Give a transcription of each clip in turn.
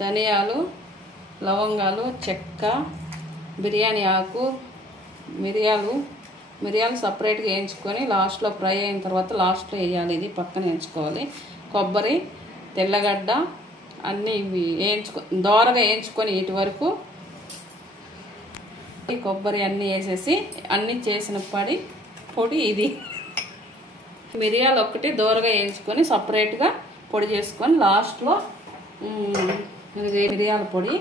ధనియాలు, లవంగాలు, చెక్క, బిర్యానీ ఆకు, మిరియాలు సపరేట్గా వేయించుకొని లాస్ట్లో ఫ్రై అయిన తర్వాత లాస్ట్లో వేయాలి. ఇది పక్కన వేయించుకోవాలి. కొబ్బరి, తెల్లగడ్డ అన్నీ ఇవి దోరగా వేయించుకొని ఇటు వరకు ఈ కొబ్బరి అన్నీ వేసేసి అన్నీ చేసిన పొడి ఇది. మిరియాలు ఒక్కటి దోరగా వేయించుకొని సపరేట్గా పొడి చేసుకొని లాస్ట్లో మిరియాల పొడి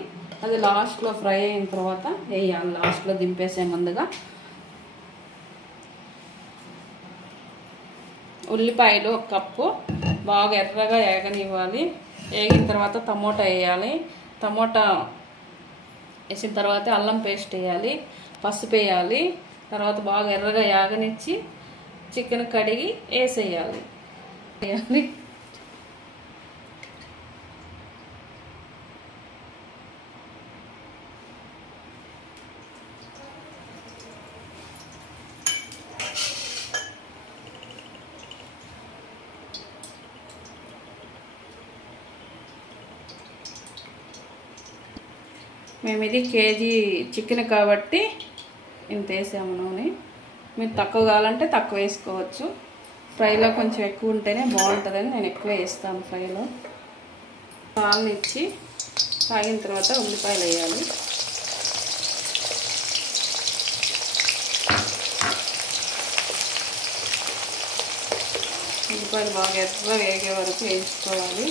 అది లాస్ట్లో ఫ్రై అయిన తర్వాత వేయాలి. లాస్ట్లో దింపేసే ముందుగా ఉల్లిపాయలు 1 కప్పు బాగా ఎర్రగా వేగనివ్వాలి. వేగిన తర్వాత టమోటా వేయాలి. టమోటా వేసిన తర్వాత అల్లం పేస్ట్ వేయాలి, పసుపు వేయాలి. తర్వాత బాగా ఎర్రగా వేగనిచ్చి చికెన్ కడిగి వేసేయాలి. మేము ఇది కేజీ చికెన్ కాబట్టి ఇంత వేసాము నూనె. మీరు తక్కువ కావాలంటే తక్కువ వేసుకోవచ్చు. ఫ్రైలో కొంచెం ఎక్కువ ఉంటేనే బాగుంటుందని నేను ఎక్కువ వేస్తాను ఫ్రైలో. పాలను ఇచ్చి కాగిన తర్వాత ఉల్లిపాయలు వేయాలి. ఉల్లిపాయలు బాగా ఎర్రగా వేగే వరకు వేయించుకోవాలి.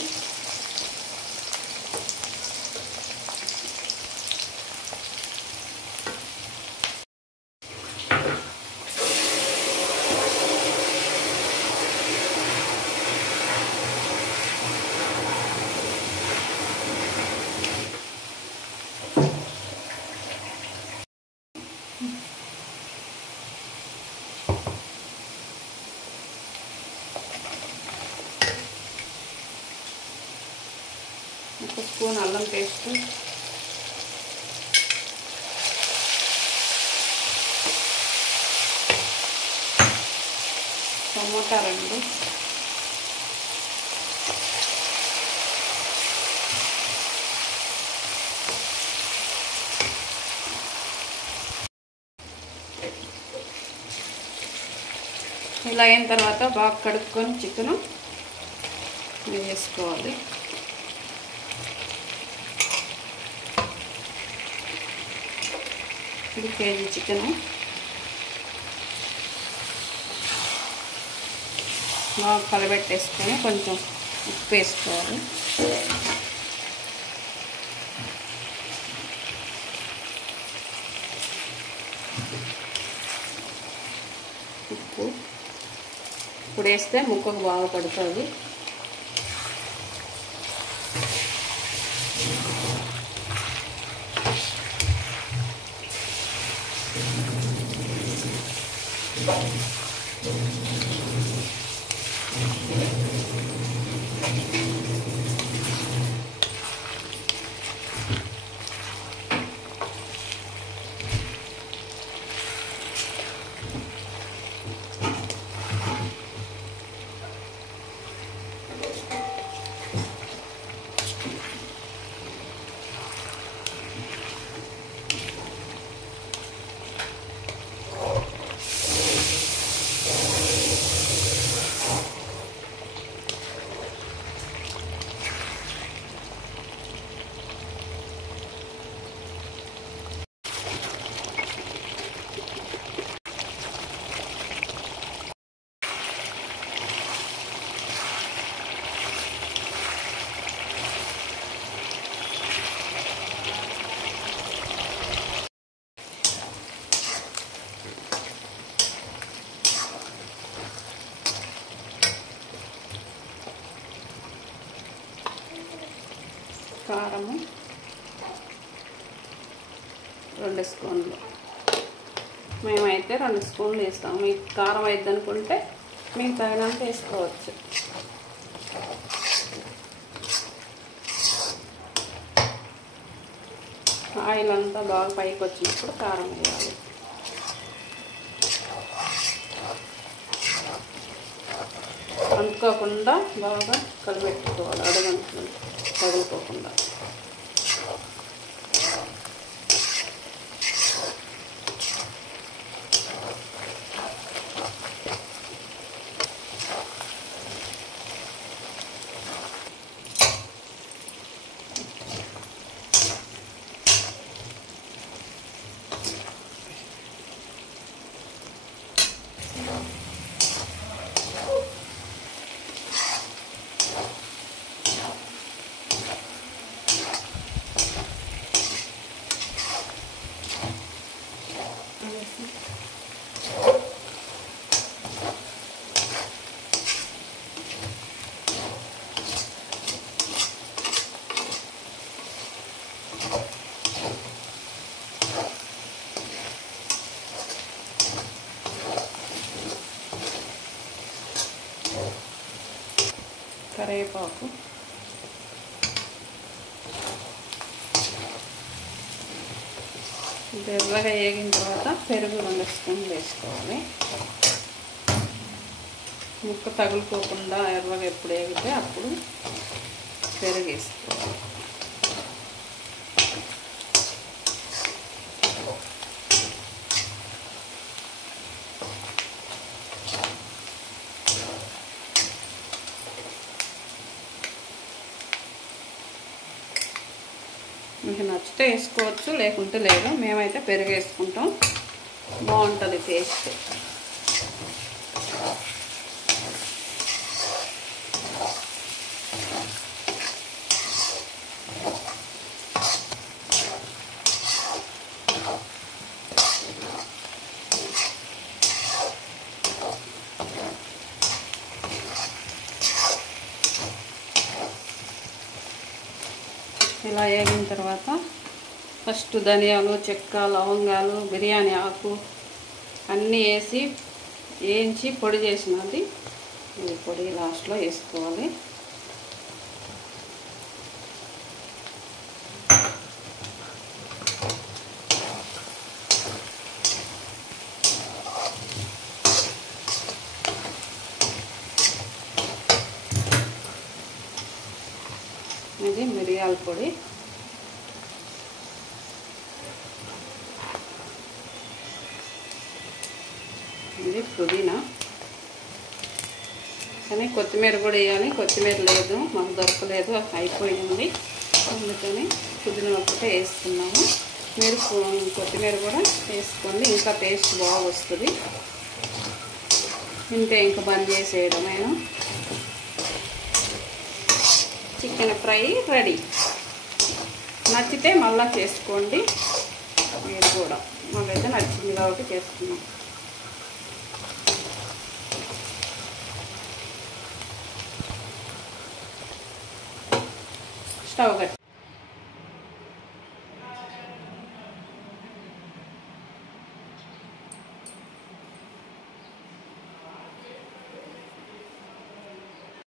ఒక స్పూన్ అల్లం పేస్ట్, టమోటా 2, ఇలా అయిన తర్వాత బాగా కడుక్కొని చికెన్ వేసుకోవాలి. ఇది కేజీ చికెన్ బాగా కలబెట్టేసుకొని కొంచెం ఉప్పు వేసుకోవాలి. ఉప్పు ఇప్పుడు వేస్తే ముక్కకు బాగా పడుతుంది. కారము 2 స్పూన్లు, మేమైతే 2 స్పూన్లు వేస్తాము. మీకు కారం అయిద్ది అనుకుంటే మీకు తగినంత వేసుకోవచ్చు. ఆయిల్ అంతా బాగా పైకి వచ్చినప్పుడు కారం వేయాలి. అంటుకోకుండా బాగా కలిపెట్టుకోవాలి. అడుగంటుకోకుండా. కరివేపాకు, ఎర్రగా వేగిన తర్వాత పెరుగు 2 స్పూన్లు వేసుకోవాలి. ముక్క తగులుకోకుండా ఎర్రగా ఎప్పుడు వేగితే అప్పుడు పెరుగు వేసుకోవాలి. మీకు నచ్చితే వేసుకోవచ్చు, లేకుంటే లేదు. మేమైతే పెరుగు వేసుకుంటాం, బాగుంటుంది టేస్ట్. ఇలా వేగిన తర్వాత ఫస్ట్ ధనియాలు, చెక్క, లవంగాలు, బిర్యానీ ఆకు అన్నీ వేయించి పొడి చేసినది ఈ పొడి లాస్ట్లో వేసుకోవాలి. ఇది మిరియాల పొడి, ఇది పుదీనా, కానీ కొత్తిమీర కూడా వేయాలి. కొత్తిమీర లేదు, మాకు దొరకలేదు, అయిపోయింది. అందుకని పుదీనా ఒకటే వేస్తున్నాము. మీరు కొత్తిమీర కూడా వేసుకోండి, ఇంకా టేస్ట్ బాగా వస్తుంది. ఇంతే, ఇంకా బంద్ చేసేయడమేనా. Chicken fry ready. నచ్చితే మళ్ళీ చేసుకోండి మీరు కూడా. మాకైతే నచ్చింది కాబట్టి చేసుకున్నాం. స్టవ్ కట్టి